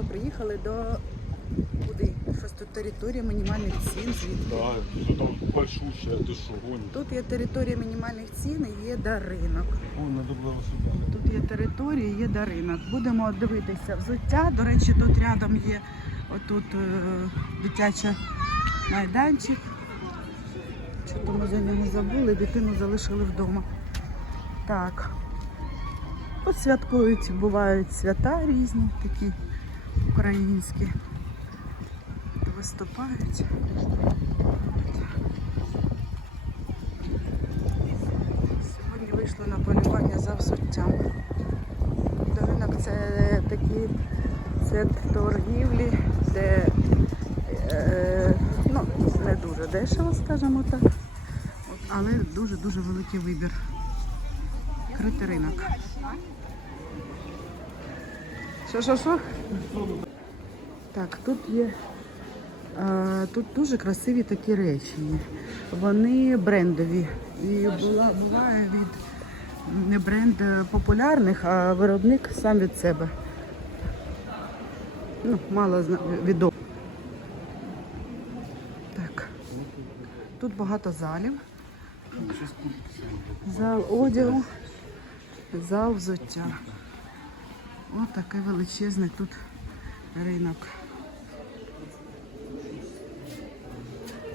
ми приїхали до куди? Щось тут територія мінімальних цін. Звідки? Да, все там большущая, ты что, гонишь? Тут є територія мінімальних цін і є да ринок. О, надо было сюда. Тут є територія, є да ринок. Будемо дивитися взуття. До речі, тут рядом є отут е, дитячий майданчик. Що-то ми за нього забули, дитину залишили вдома. Так. Тут святкують, бувають свята різні, такі українські. Виступають. Сьогодні вийшли на полювання за взуттям. Ринок це такий це торгівлі, де е, ну, не дуже дешево, скажімо так, але дуже-дуже великий вибір. Критий ринок. Що, що, що? Так, тут є. Тут дуже красиві такі речі. Вони брендові. І була, буває від не бренд е, популярних, а виробник сам від себе. Ну, мало відомо. Так. Тут багато залів. Зал одягу, зал взуття. Ось такий величезний тут ринок.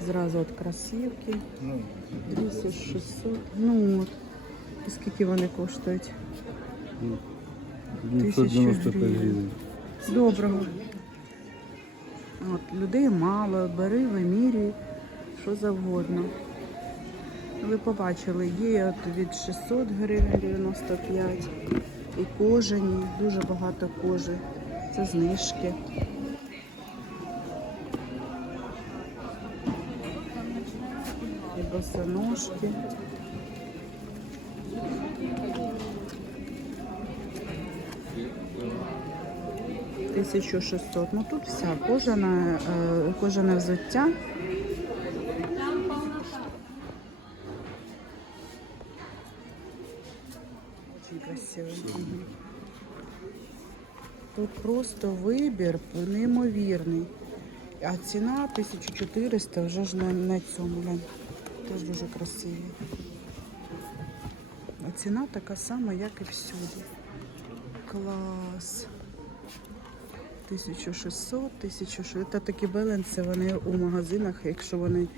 Зразу от красивки. 200, 600. Ну от. І скільки вони коштують? 995 гривень. Доброго. От, людей мало, бери, вимірюй, що завгодно. Ви побачили, є от від 600 гривень 95 і кожені, дуже багато кожи. Це знижки. Босоножки. Тисячу шістсот. Ну тут вся кожана, е, кожане взуття. Очень красиво. Тут просто вибір неймовірний. А ціна 1400 вже ж на, на цьому. Глянь. Теж дуже красиві. А ціна така сама, як і всюди. Клас. 1600, 1600. Та такі беленси вони у магазинах, якщо вони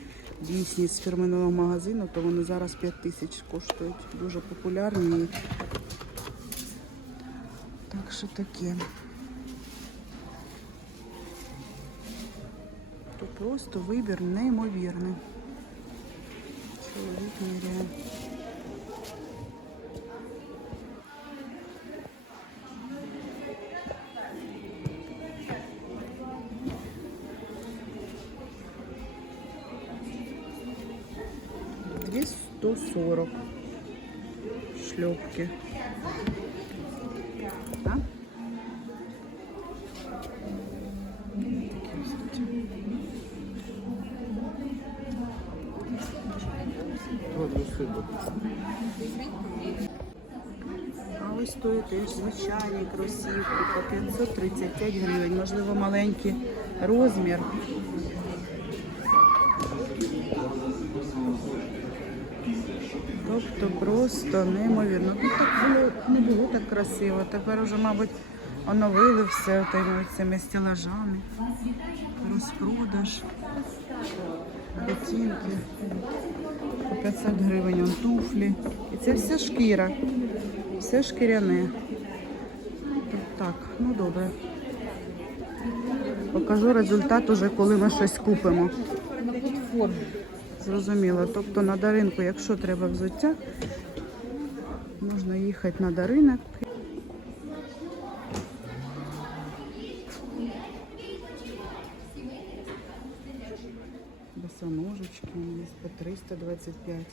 дійсні з фірменного магазину, то вони зараз 5000 коштують. Дуже популярні. Так що таке. Тут просто вибір неймовірний. Чоловік міряє. Дві 140 шльопки. А? Такі ось тут. А ось стоять теж звичайні кросівки по 535 гривень, можливо, маленький розмір. Тобто просто неймовірно. Ну так було, не було так красиво. Тепер вже, мабуть, оновили все цими стелажами. Розпродаж, ботинки. По 500 гривень он туфлі. І це все шкіра. Все шкіряне. Так, ну добре. Покажу результат уже, коли ми щось купимо. Зрозуміло. Тобто на даринку, якщо треба взуття, можна їхати на даринок. Босоножечки у нас по 325.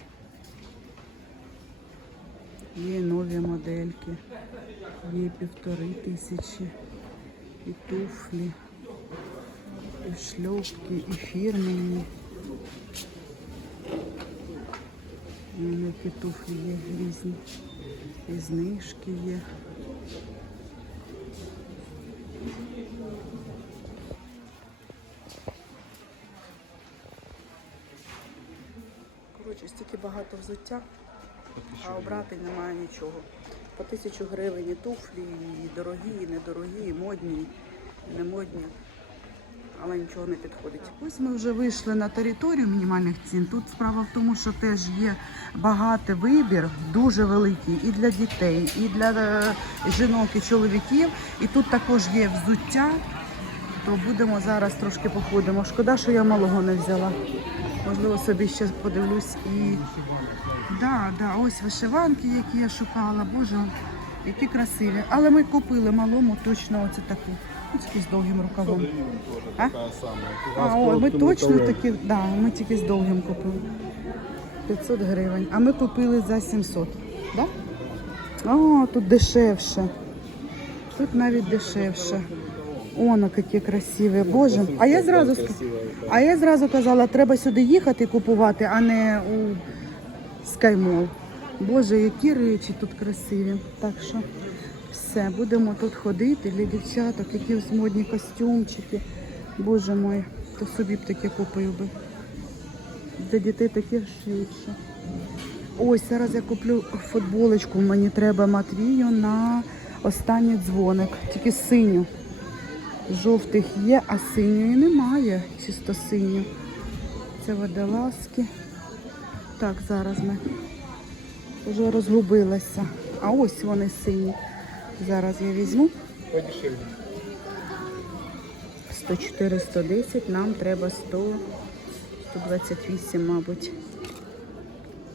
Є нові модельки, є півтори тисячі, і туфлі, і шльопки, і фірмені. Які туфлі є різні. І знижки є. Взуття, а обрати немає нічого. По тисячу гривень і туфлі, і дорогі, і недорогі, і модні, і не модні. Але нічого не підходить. Ось ми вже вийшли на територію мінімальних цін. Тут справа в тому, що теж є багатий вибір, дуже великий і для дітей, і для е, жінок, і чоловіків. І тут також є взуття. То будемо зараз трошки походимо. Шкода, що я малого не взяла. Можливо, собі ще подивлюсь і. Да, да, ось вишиванки, які я шукала. Боже, які красиві. Але ми купили малому точно оце таку. Такі з довгим рукавом. А? А, о, ми точно такі, да, ми тільки з довгим купили. 500 гривень. А ми купили за 700. Да? О, тут дешевше. Тут навіть дешевше. Оно, які красиві. Боже. А я зразу ск- а я зразу казала, треба сюди їхати купувати, а не у Скаймол. Боже, які речі тут красиві. Так що все, будемо тут ходити для дівчаток, якісь модні костюмчики. Боже мой, то собі б таке купив би. Для дітей таке швидше. Ось зараз я куплю футболочку. Мені треба Матвію на останній дзвоник, тільки синю. Жовтих є, а синьої немає. Чисто синю. Це водолазки. Так, зараз ми вже розгубилася. А ось вони сині. Зараз я візьму. 104, 110, нам треба 100, 128, мабуть.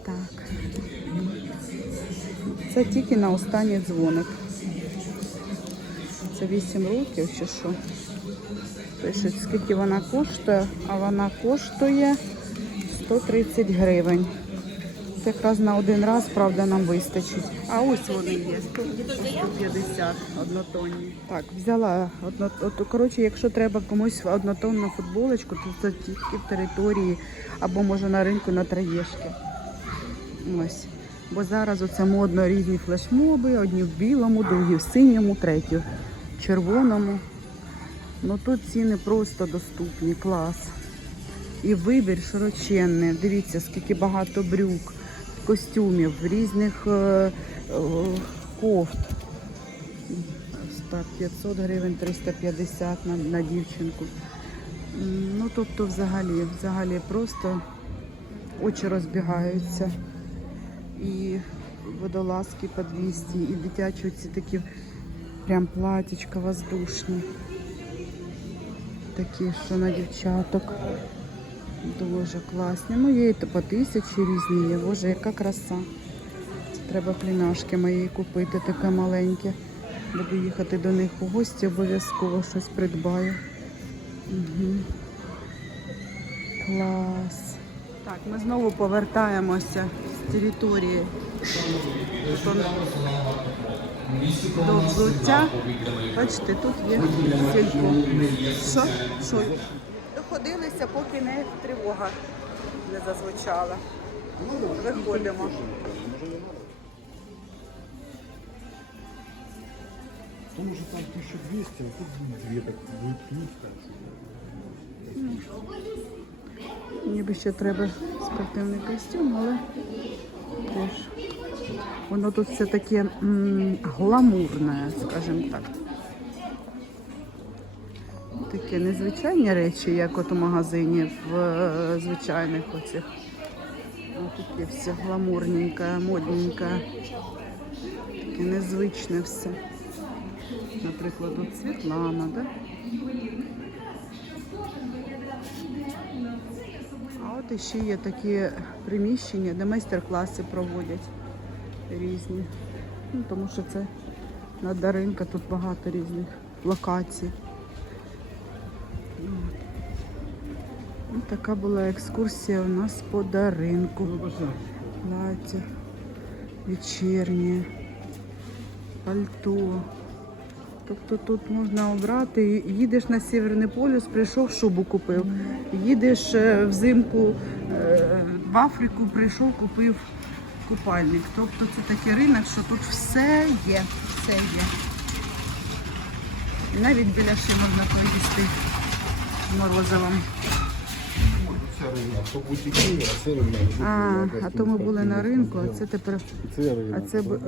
Так. Це тільки на останній дзвоник. Це 8 років чи що. Пишуть, скільки вона коштує, а вона коштує 130 гривень. Це якраз на один раз, правда, нам вистачить. А ось вони є. 150 однотонні. Так, взяла одно, от, коротше, якщо треба комусь однотонну футболочку, то це тільки в території або може на ринку на траєшки. Ось. Бо зараз оце модно різні флешмоби, одні в білому, другі в синьому, треті червоному. Ну тут ціни просто доступні, клас. І вибір широченний. Дивіться, скільки багато брюк, костюмів, різних е, е, кофт. Так, 500 гривень, 350 на, на дівчинку. Ну, тобто, взагалі, взагалі просто очі розбігаються. І водолазки по 200, і дитячі ці такі прям платічка воздушні. Такі, що на дівчаток. Дуже класні. Ну, є і по тисячі різні є. Боже, яка краса. Треба плінашки мої купити, таке маленьке. Буду їхати до них у гості, обов'язково щось придбаю. Угу. Клас. Так, ми знову повертаємося з території Тут он до взуття. Бачите, тут є сільпо. Що? Що? Доходилися, поки не тривога не зазвучала. Виходимо. Тому що там 1200, а тут будет две, так будет плюс. Ніби ще треба спортивний костюм, але теж. Воно тут все таке гламурне, скажімо так. Такі незвичайні речі, як от у магазині в е, звичайних оцих. Ось таке все гламурненьке, модненьке. Таке незвичне все. Наприклад, от Світлана, да? А от іще є такі приміщення, де майстер-класи проводять різні. Ну, тому що це на Даринка, тут багато різних локацій. Ну, така була екскурсія у нас по Даринку. Плаття, вечірнє, пальто. Тобто тут можна обрати, їдеш на Сєвєрний полюс, прийшов, шубу купив. Їдеш е, взимку е, в Африку, прийшов, купив купальник. Тобто це такий ринок, що тут все є, все є. І навіть біляші можна поїсти морозивом. А а. А, а то ми були на ринку, а це тепер. А це бу-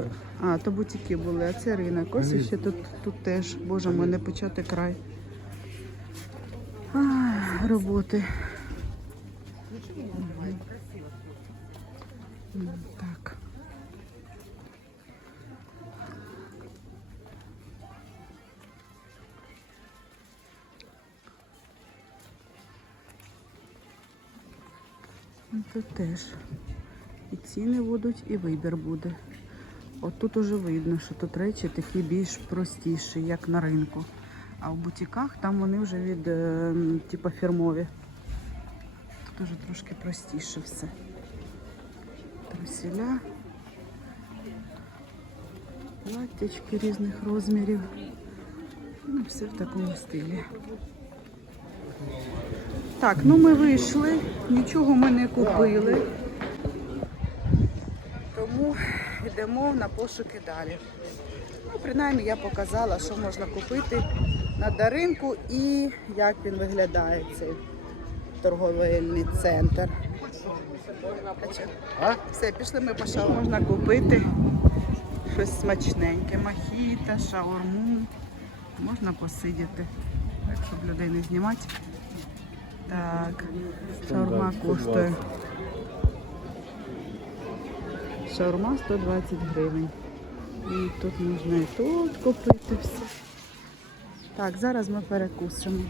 а, то бутики були, а це ринок. Ось ще тут, тут теж, боже мой, не почати край. Ай, роботи. М, Так. Тут теж і ціни будуть, і вибір буде. От тут уже видно, що тут речі такі більш простіші, як на ринку. А в бутіках там вони вже від е, типу фірмові. Тут уже трошки простіше все. Труселя. Платтячки різних розмірів. Ну, все в такому стилі. Так, ну ми вийшли, нічого ми не купили. Тому йдемо на пошуки далі. Ну, принаймні я показала, що можна купити на даринку і як він виглядає цей торговельний центр. А? Все, пішли ми по шаурму. Можна купити щось смачненьке, мохіта, шаурму. Можна посидіти, так, щоб людей не знімати. Так, шаурма коштує. Шаурма 120 гривень. І тут можна і тут купити все. Так, зараз ми перекусимо.